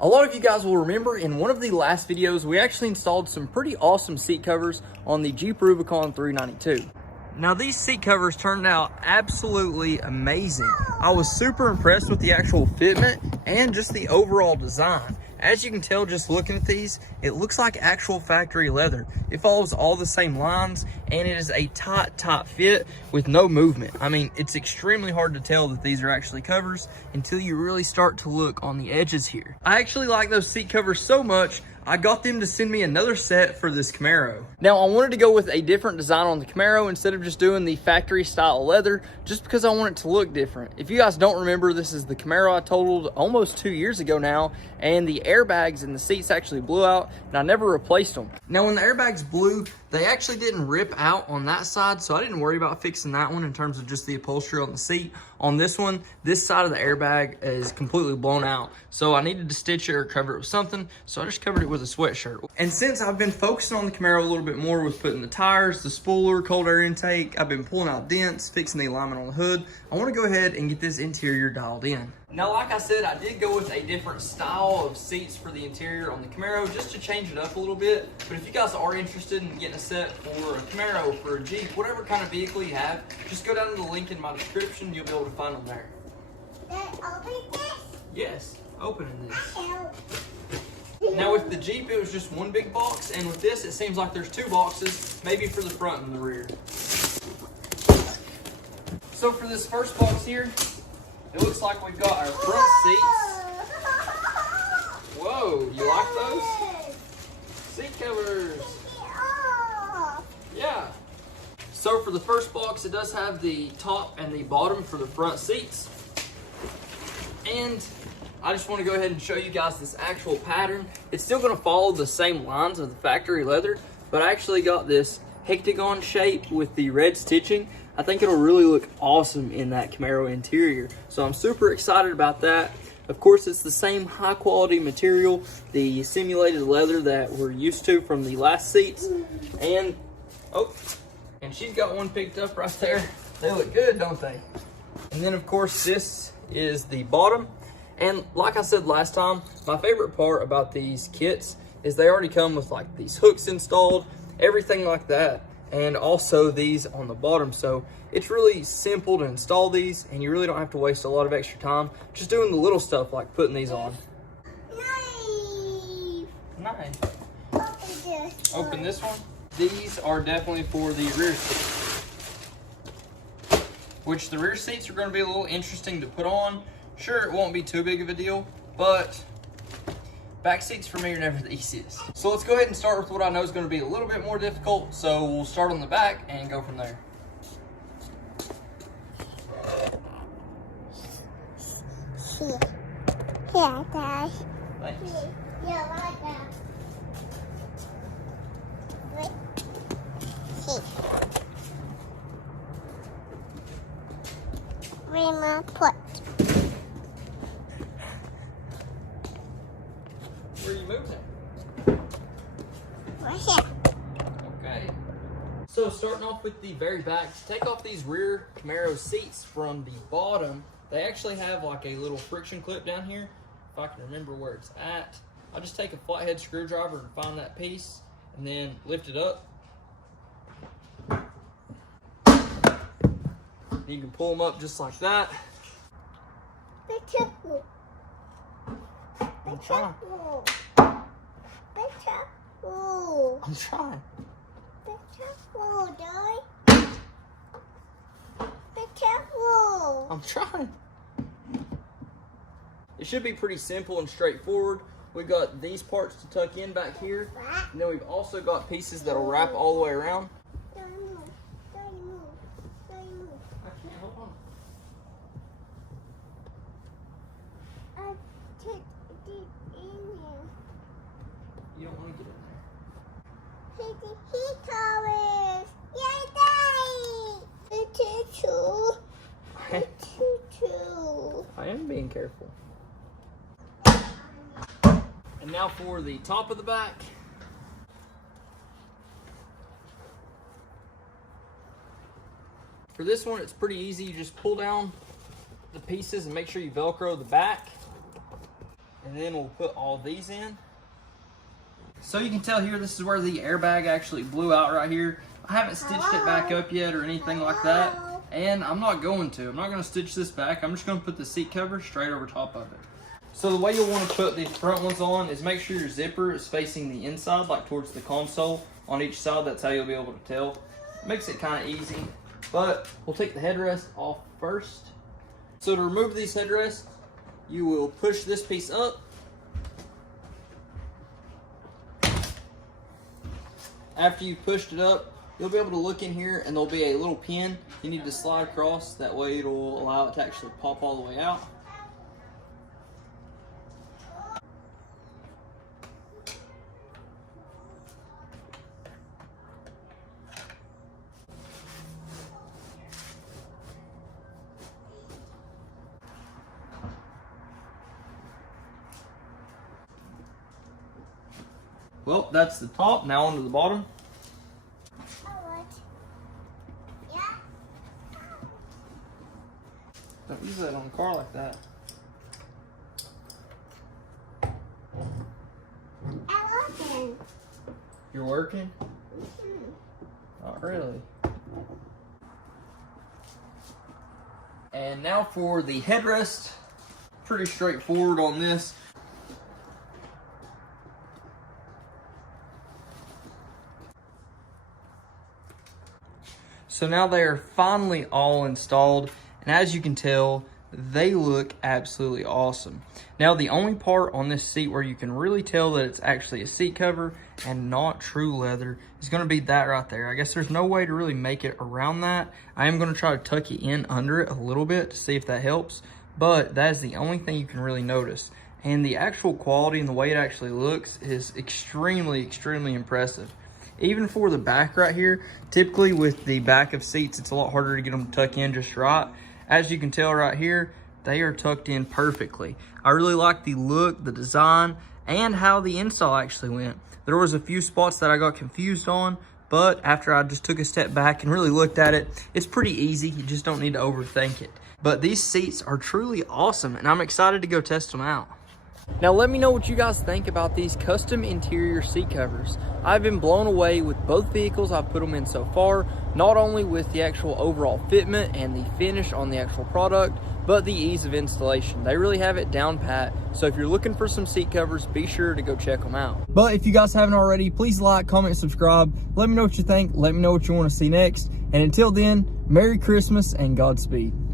A lot of you guys will remember in one of the last videos, we actually installed some pretty awesome seat covers on the Jeep Rubicon 392. Now these seat covers turned out absolutely amazing. I was super impressed with the actual fitment and just the overall design. As you can tell just looking at these, it looks like actual factory leather. It follows all the same lines and it is a tight fit with no movement. I mean, it's extremely hard to tell that these are actually covers until you really start to look on the edges here. I actually like those seat covers so much, I got them to send me another set for this Camaro. Now I wanted to go with a different design on the Camaro instead of just doing the factory style leather, just because I want it to look different. If you guys don't remember, this is the Camaro I totaled almost 2 years ago now, and the airbags in the seats actually blew out and I never replaced them. Now when the airbags blew, they actually didn't rip out on that side, so I didn't worry about fixing that one in terms of just the upholstery on the seat. On this one, this side of the airbag is completely blown out, so I needed to stitch it or cover it with something, so I just covered it with a sweatshirt. And since I've been focusing on the Camaro a little bit more with putting the tires, the spooler, cold air intake, I've been pulling out dents, fixing the alignment on the hood, I want to go ahead and get this interior dialed in. Now, like I said, I did go with a different style of seats for the interior on the Camaro just to change it up a little bit. But if you guys are interested in getting a set for a Camaro, for a Jeep, whatever kind of vehicle you have, just go down to the link in my description. You'll be able to find them there. Open this? Yes, opening this. Now with the Jeep, it was just one big box, and with this, it seems like there's two boxes, maybe for the front and the rear. So for this first box here, it looks like we've got our front seats. Whoa, you like those? Seat covers. Yeah. So for the first box, it does have the top and the bottom for the front seats. And I just want to go ahead and show you guys this actual pattern. It's still going to follow the same lines of the factory leather, but I actually got this hexagon shape with the red stitching. I think it'll really look awesome in that Camaro interior. So I'm super excited about that. Of course, it's the same high quality material, the simulated leather that we're used to from the last seats. And, oh, and she's got one picked up right there. They look good, don't they? And then of course, this is the bottom. And like I said last time, my favorite part about these kits is they already come with like these hooks installed, everything like that. And also these on the bottom, so it's really simple to install these and you really don't have to waste a lot of extra time just doing the little stuff like putting these on. Nice. Open this one. These are definitely for the rear seats, which the rear seats are going to be a little interesting to put on. Sure, it won't be too big of a deal, but back seats for me are never the easiest. So let's go ahead and start with what I know is going to be a little bit more difficult. So we'll start on the back and go from there. Yeah, Dad. Thanks. Yeah, like that. Wait. Put. Where are you moving it? Right here. Okay. So starting off with the very back, to take off these rear Camaro seats from the bottom, they actually have like a little friction clip down here. If I can remember where it's at, I'll just take a flathead screwdriver and find that piece and then lift it up. You can pull them up just like that. Be careful. I'm trying. Be careful. I'm trying. Be careful, Dad. Be careful. I'm trying. It should be pretty simple and straightforward. We've got these parts to tuck in back here. And then we've also got pieces that'll wrap all the way around. Don't move. Don't move. Don't move. I can't, hold on. I took it in here. You don't want to get in there. He covers. Yay, Daddy. It's too. It's too. I am being careful. And now for the top of the back. For this one, it's pretty easy. You just pull down the pieces and make sure you Velcro the back. And then we'll put all these in. So you can tell here, this is where the airbag actually blew out right here. I haven't stitched it back up yet or anything like that. And I'm not going to. I'm not going to stitch this back. I'm just going to put the seat cover straight over top of it. So the way you'll want to put these front ones on is make sure your zipper is facing the inside, like towards the console on each side. That's how you'll be able to tell. Makes it kind of easy. But we'll take the headrest off first. So to remove these headrests, you will push this piece up. After you've pushed it up, you'll be able to look in here and there'll be a little pin you need to slide across. That way it'll allow it to actually pop all the way out. Well, that's the top. Now onto the bottom. Don't use that on a car like that. I'm working. You're working? Not really. And now for the headrest. Pretty straightforward on this. So now they are finally all installed, and as you can tell, they look absolutely awesome. Now the only part on this seat where you can really tell that it's actually a seat cover and not true leather is going to be that right there. I guess there's no way to really make it around that. I am going to try to tuck it in under it a little bit to see if that helps, but that is the only thing you can really notice. And the actual quality and the way it actually looks is extremely, extremely impressive. Even for the back right here, typically with the back of seats, it's a lot harder to get them to tuck in just right. As you can tell right here, they are tucked in perfectly. I really like the look, the design, and how the install actually went. There was a few spots that I got confused on, but after I just took a step back and really looked at it, it's pretty easy. You just don't need to overthink it. But these seats are truly awesome, and I'm excited to go test them out. Now let me know what you guys think about these custom interior seat covers. I've been blown away with both vehicles I've put them in so far, not only with the actual overall fitment and the finish on the actual product, but the ease of installation. They really have it down pat, so if you're looking for some seat covers, be sure to go check them out. But if you guys haven't already, please like, comment, subscribe. Let me know what you think. Let me know what you want to see next. And until then, Merry Christmas and Godspeed.